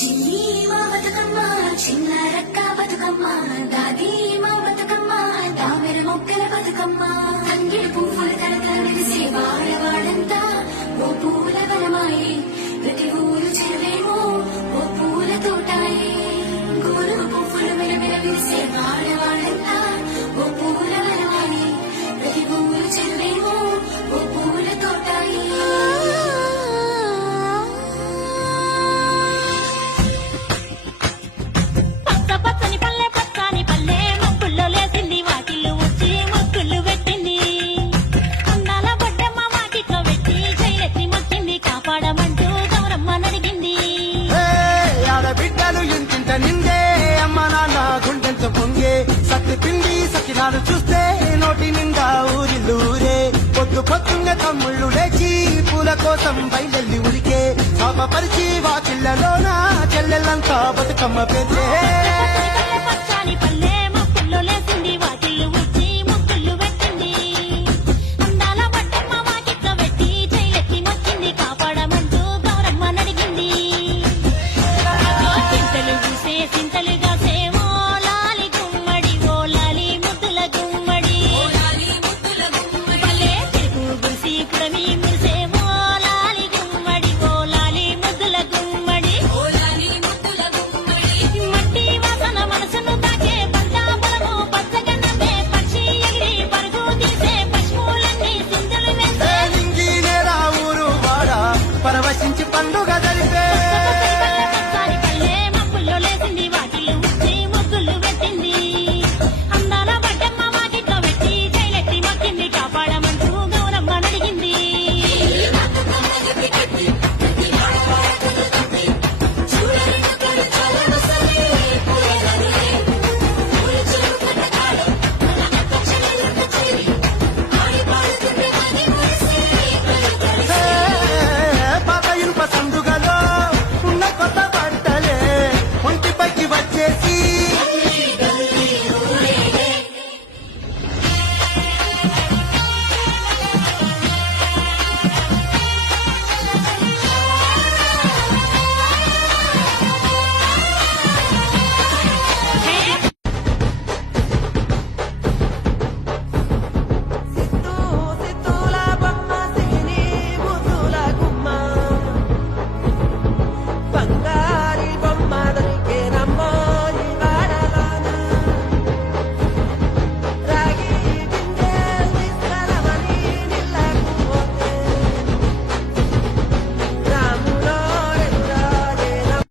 చిన్ని మా బతుకమ్మ చిన్న రక్క బతుకమ్మ దాదీ సకినాలు చూస్తే నోటి నిండా ఊరిల్లూరే పొద్దు పొద్దున్న తమ్ముళ్ళు లేచి పూల కోసం బయలుదేరి ఉరికే పాప పరిచి వాకిళ్ళలోన చెల్లెళ్ళంతా బతుకమ్మ పెద్దే పరవశించి పండుగ